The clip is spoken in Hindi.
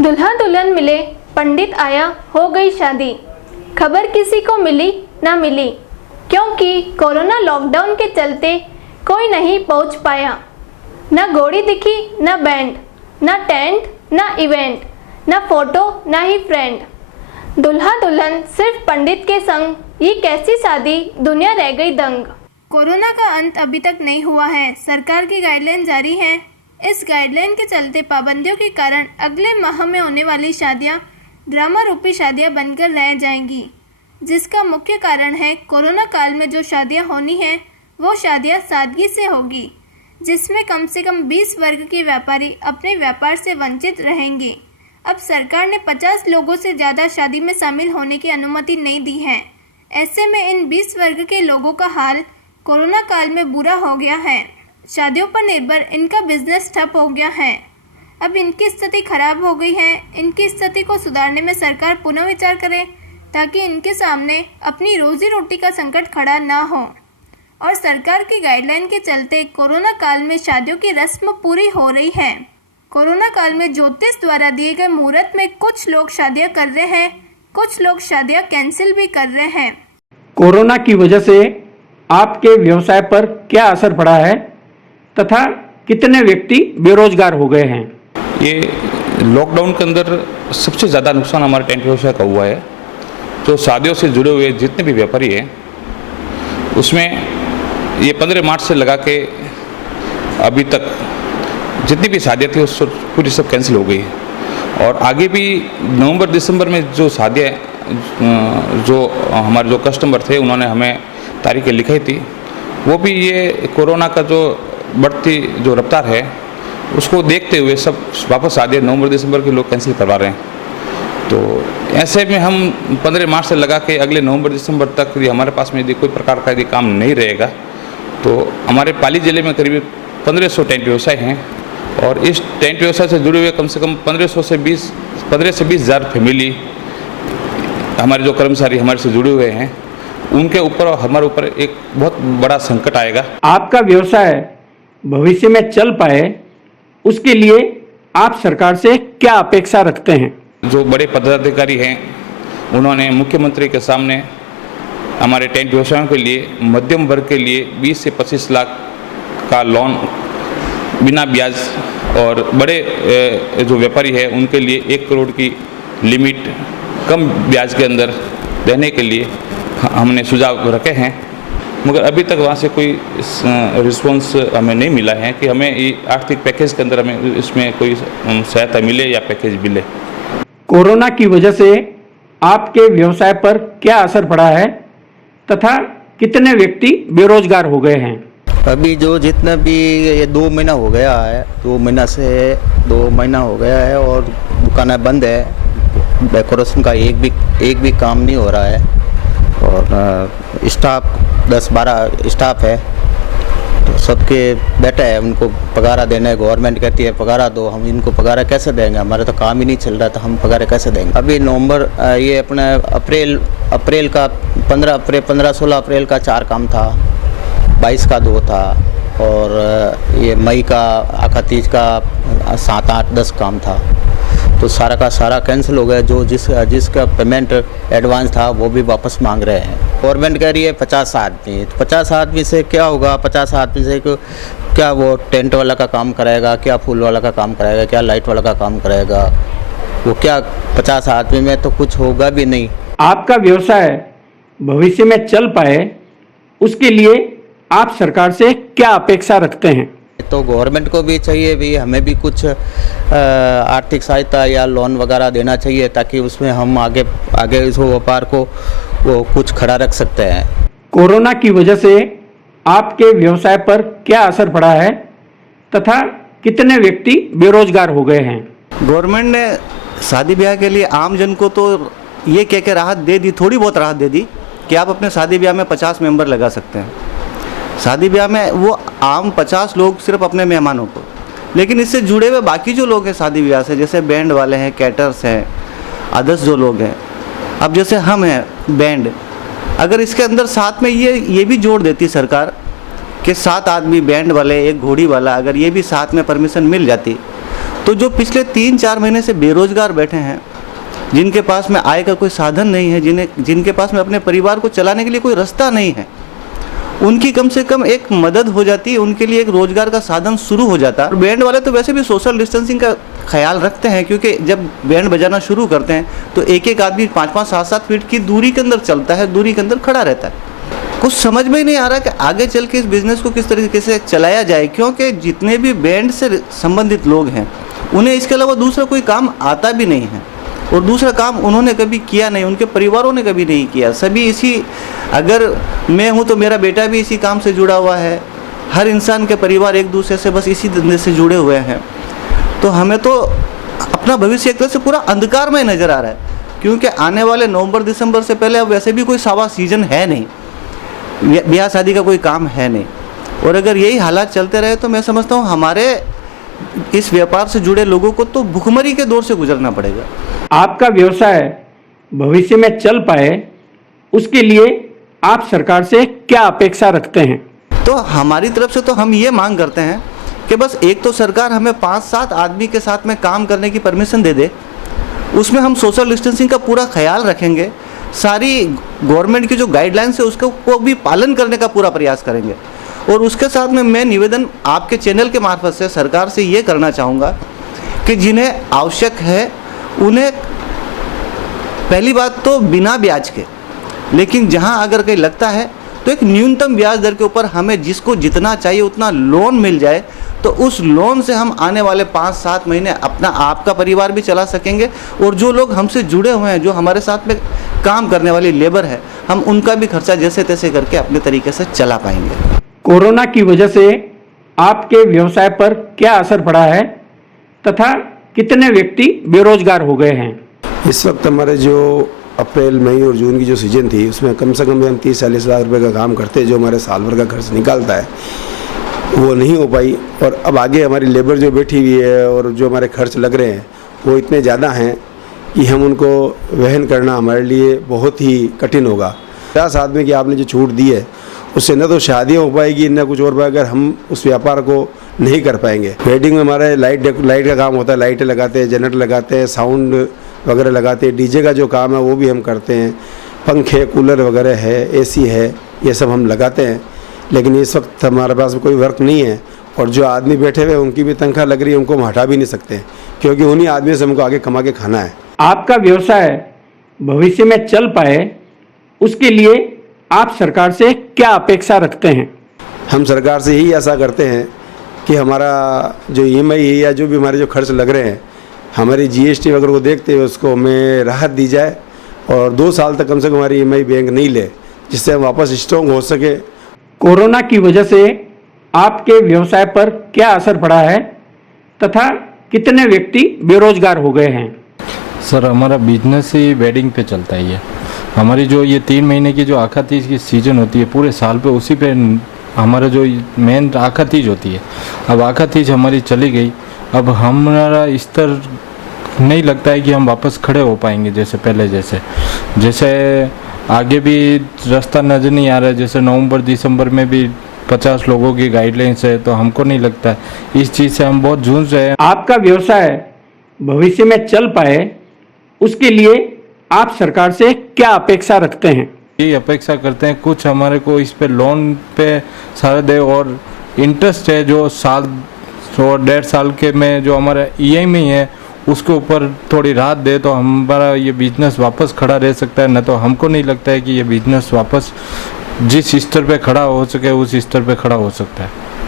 दुल्हा दुल्हन मिले, पंडित आया, हो गई शादी। खबर किसी को मिली ना मिली, क्योंकि कोरोना लॉकडाउन के चलते कोई नहीं पहुंच पाया। ना घोड़ी दिखी, ना बैंड, ना टेंट, ना इवेंट, ना फोटो, ना ही फ्रेंड। दुल्हा दुल्हन सिर्फ पंडित के संग, ये कैसी शादी, दुनिया रह गई दंग। कोरोना का अंत अभी तक नहीं हुआ है, सरकार की गाइडलाइन जारी है। इस गाइडलाइन के चलते पाबंदियों के कारण अगले माह में होने वाली शादियां ड्रामा रूपी शादियां बनकर रह जाएंगी, जिसका मुख्य कारण है कोरोना काल में जो शादियां होनी हैं वो शादियां सादगी से होगी, जिसमें कम से कम 20 वर्ग के व्यापारी अपने व्यापार से वंचित रहेंगे। अब सरकार ने 50 लोगों से ज़्यादा शादी में शामिल होने की अनुमति नहीं दी है। ऐसे में इन 20 वर्ग के लोगों का हाल कोरोना काल में बुरा हो गया है। शादियों पर निर्भर इनका बिजनेस ठप हो गया है। अब इनकी स्थिति खराब हो गई है। इनकी स्थिति को सुधारने में सरकार पुनः विचार करे, ताकि इनके सामने अपनी रोजी रोटी का संकट खड़ा ना हो। और सरकार की गाइडलाइन के चलते कोरोना काल में शादियों की रस्म पूरी हो रही है। कोरोना काल में ज्योतिष द्वारा दिए गए मुहूर्त में कुछ लोग शादियां कर रहे हैं, कुछ लोग शादियां कैंसिल भी कर रहे हैं। कोरोना की वजह से आपके व्यवसाय पर क्या असर पड़ा है तथा कितने व्यक्ति बेरोजगार हो गए हैं? ये लॉकडाउन के अंदर सबसे ज़्यादा नुकसान हमारे टेंट व्यवसाय का हुआ है। जो शादियों से जुड़े हुए जितने भी व्यापारी हैं, उसमें ये 15 मार्च से लगा के अभी तक जितनी भी शादियाँ थी उस पूरी सब कैंसिल हो गई। और आगे भी नवंबर दिसंबर में जो शादियाँ जो हमारे जो कस्टमर थे उन्होंने हमें तारीखें लिखाई थी, वो भी ये कोरोना का जो बढ़ती जो रफ्तार है उसको देखते हुए सब वापस शादियाँ नवंबर दिसंबर के लोग कैंसिल करवा रहे हैं। तो ऐसे में हम 15 मार्च से लगा के अगले नवंबर दिसंबर तक यदि हमारे पास में यदि कोई प्रकार का यदि काम नहीं रहेगा तो हमारे पाली ज़िले में करीब 1500 टेंट व्यवसाय हैं। और इस टेंट व्यवसाय से जुड़े हुए कम से कम 15 से 20 हज़ार फैमिली हमारे जो कर्मचारी हमारे से जुड़े हुए हैं, उनके ऊपर और हमारे ऊपर एक बहुत बड़ा संकट आएगा। आपका व्यवसाय भविष्य में चल पाए उसके लिए आप सरकार से क्या अपेक्षा रखते हैं? जो बड़े पदाधिकारी हैं उन्होंने मुख्यमंत्री के सामने हमारे टेंट व्यवसायों के लिए मध्यम वर्ग के लिए 20 से 25 लाख का लोन बिना ब्याज और बड़े जो व्यापारी है उनके लिए 1 करोड़ की लिमिट कम ब्याज के अंदर देने के लिए हमने सुझाव रखे हैं, मगर अभी तक वहाँ से कोई रिस्पॉन्स हमें नहीं मिला है कि हमें ये आर्थिक पैकेज के अंदर हमें इसमें कोई सहायता मिले या पैकेज मिले। कोरोना की वजह से आपके व्यवसाय पर क्या असर पड़ा है तथा कितने व्यक्ति बेरोजगार हो गए हैं? अभी जो जितना भी ये 2 महीना हो गया है, 2 महीना हो गया है और दुकानें बंद है। डेकोरेशन का एक भी काम नहीं हो रहा है और स्टाफ 10-12 स्टाफ है, तो सबके बैठे हैं, उनको पगारा देना है। गवर्नमेंट कहती है पगारा दो, हम इनको पगारा कैसे देंगे? हमारा तो काम ही नहीं चल रहा, तो हम पगारा कैसे देंगे? अभी नवंबर ये अपने अप्रैल का 15-16 अप्रैल का 4 काम था, 22 का 2 था और ये मई का आका तीज का 7-8-10 काम था। तो सारा का सारा कैंसिल हो गया। जो जिसका पेमेंट एडवांस था वो भी वापस मांग रहे हैं। गवर्नमेंट कह रही है 50 आदमी, तो 50 आदमी से क्या होगा? 50 आदमी से क्या वो टेंट वाला का काम कराएगा, क्या फूल वाला का काम कराएगा, क्या लाइट वाला का काम कराएगा? वो क्या 50 आदमी में तो कुछ होगा भी नहीं। आपका व्यवसाय भविष्य में चल पाए उसके लिए आप सरकार से क्या अपेक्षा रखते हैं? तो गवर्नमेंट को भी चाहिए भी, हमें भी कुछ आर्थिक सहायता या लोन वगैरह देना चाहिए, ताकि उसमें हम आगे इस व्यापार को वो कुछ खड़ा रख सकते हैं। कोरोना की वजह से आपके व्यवसाय पर क्या असर पड़ा है तथा कितने व्यक्ति बेरोजगार हो गए हैं? गवर्नमेंट ने शादी ब्याह के लिए आम जन को तो ये कह के राहत दे दी, थोड़ी बहुत राहत दे दी कि आप अपने शादी ब्याह में 50 मेंबर लगा सकते हैं। शादी ब्याह में वो आम 50 लोग सिर्फ अपने मेहमानों को, लेकिन इससे जुड़े हुए बाकी जो लोग हैं शादी ब्याह से, जैसे बैंड वाले हैं, कैटर्स हैं, अदर्स जो लोग हैं, अब जैसे हम हैं बैंड, अगर इसके अंदर साथ में ये भी जोड़ देती सरकार कि 7 आदमी बैंड वाले, 1 घोड़ी वाला, अगर ये भी साथ में परमिशन मिल जाती तो जो पिछले 3-4 महीने से बेरोजगार बैठे हैं, जिनके पास में आय का कोई साधन नहीं है, जिनके पास में अपने परिवार को चलाने के लिए कोई रास्ता नहीं है, उनकी कम से कम एक मदद हो जाती है, उनके लिए एक रोजगार का साधन शुरू हो जाता है। और बैंड वाले तो वैसे भी सोशल डिस्टेंसिंग का ख्याल रखते हैं, क्योंकि जब बैंड बजाना शुरू करते हैं तो एक एक आदमी 5-5, 7-7 फीट की दूरी के अंदर चलता है, दूरी के अंदर खड़ा रहता है। कुछ समझ में ही नहीं आ रहा कि आगे चल के इस बिज़नेस को किस तरीके से चलाया जाए, क्योंकि जितने भी बैंड से संबंधित लोग हैं उन्हें इसके अलावा दूसरा कोई काम आता भी नहीं है, और दूसरा काम उन्होंने कभी किया नहीं, उनके परिवारों ने कभी नहीं किया। सभी इसी, अगर मैं हूँ तो मेरा बेटा भी इसी काम से जुड़ा हुआ है, हर इंसान के परिवार एक दूसरे से बस इसी धंधे से जुड़े हुए हैं। तो हमें तो अपना भविष्य एक तरह से पूरा अंधकार में नज़र आ रहा है, क्योंकि आने वाले नवंबर दिसंबर से पहले अब वैसे भी कोई सावा सीजन है नहीं, ब्याह शादी का कोई काम है नहीं, और अगर यही हालात चलते रहे तो मैं समझता हूँ हमारे इस व्यापार से जुड़े लोगों को तो भुखमरी के दौर से गुजरना पड़ेगा। आपका व्यवसाय भविष्य में चल पाए उसके लिए आप सरकार से क्या अपेक्षा रखते हैं? तो हमारी तरफ से तो हम ये मांग करते हैं कि बस एक तो सरकार हमें 5-7 आदमी के साथ में काम करने की परमिशन दे दे, उसमें हम सोशल डिस्टेंसिंग का पूरा ख्याल रखेंगे, सारी गवर्नमेंट की जो गाइडलाइंस है उसको को भी पालन करने का पूरा प्रयास करेंगे। और उसके साथ में मैं निवेदन आपके चैनल के मार्फत से सरकार से ये करना चाहूँगा कि जिन्हें आवश्यक है उन्हें पहली बात तो बिना ब्याज के, लेकिन जहाँ अगर कहीं लगता है तो एक न्यूनतम ब्याज दर के ऊपर हमें जिसको जितना चाहिए उतना लोन मिल जाए, तो उस लोन से हम आने वाले 5-7 महीने अपना आपका परिवार भी चला सकेंगे, और जो लोग हमसे जुड़े हुए हैं, जो हमारे साथ में काम करने वाली लेबर है, हम उनका भी खर्चा जैसे तैसे करके अपने तरीके से चला पाएंगे। कोरोना की वजह से आपके व्यवसाय पर क्या असर पड़ा है तथा कितने व्यक्ति बेरोजगार हो गए हैं? इस वक्त हमारे जो अप्रैल, मई और जून की जो सीजन थी उसमें कम से कम हम 30-40 लाख रुपए का काम करते, जो हमारे साल भर का खर्च निकालता है वो नहीं हो पाई। और अब आगे हमारी लेबर जो बैठी हुई है और जो हमारे खर्च लग रहे हैं वो इतने ज़्यादा हैं कि हम उनको वहन करना हमारे लिए बहुत ही कठिन होगा। 50 आदमी की आपने जो छूट दी है उससे न तो शादियाँ हो पाएगी न कुछ और पाएगा, अगर हम उस व्यापार को नहीं कर पाएंगे। वेडिंग में हमारे लाइट का काम होता है, लाइटें लगाते हैं, जनरेटर लगाते हैं, साउंड वगैरह लगाते हैं, डीजे का जो काम है वो भी हम करते हैं, पंखे, कूलर वगैरह है, एसी है, ये सब हम लगाते हैं। लेकिन इस वक्त हमारे पास कोई वर्क नहीं है, और जो आदमी बैठे हुए उनकी भी तनख्वाह लग रही है, उनको हम हटा भी नहीं सकते, क्योंकि उन्हीं आदमी से हमको आगे कमा के खाना है। आपका व्यवसाय भविष्य में चल पाए उसके लिए आप सरकार से क्या अपेक्षा रखते हैं? हम सरकार से यही आशा करते हैं कि हमारा जो EMI है या जो भी हमारे जो खर्च लग रहे हैं, हमारी GST वगैरह को देखते हुए उसको हमें राहत दी जाए, और 2 साल तक कम से कम हमारी EMI बैंक नहीं ले, जिससे हम वापस स्ट्रॉन्ग हो सके। कोरोना की वजह से आपके व्यवसाय पर क्या असर पड़ा है तथा कितने व्यक्ति बेरोजगार हो गए हैं? सर, हमारा बिजनेस ही वेडिंग पे चलता ही है। हमारी जो ये 3 महीने की जो आखा तीज की सीज़न होती है पूरे साल पे, उसी पे हमारा जो मेन आखा तीज होती है। अब आखा तीज हमारी चली गई, अब हमारा स्तर नहीं लगता है कि हम वापस खड़े हो पाएंगे जैसे पहले जैसे आगे भी रास्ता नज़र नहीं आ रहा है। जैसे नवंबर दिसंबर में भी 50 लोगों की गाइडलाइंस है, तो हमको नहीं लगता है इस चीज़ से हम बहुत जूझ रहे हैं। आपका व्यवसाय भविष्य में चल पाए उसके लिए आप सरकार से क्या अपेक्षा रखते हैं? ये अपेक्षा करते हैं कुछ हमारे को इस पे लोन पे सारा दे, और इंटरेस्ट है जो साल और 1.5 साल के में जो हमारा EMI है उसके ऊपर थोड़ी राहत दे, तो हमारा ये बिजनेस वापस खड़ा रह सकता है। न तो हमको नहीं लगता है कि ये बिजनेस वापस जिस स्तर पे खड़ा हो सके उस स्तर पे खड़ा हो सकता है।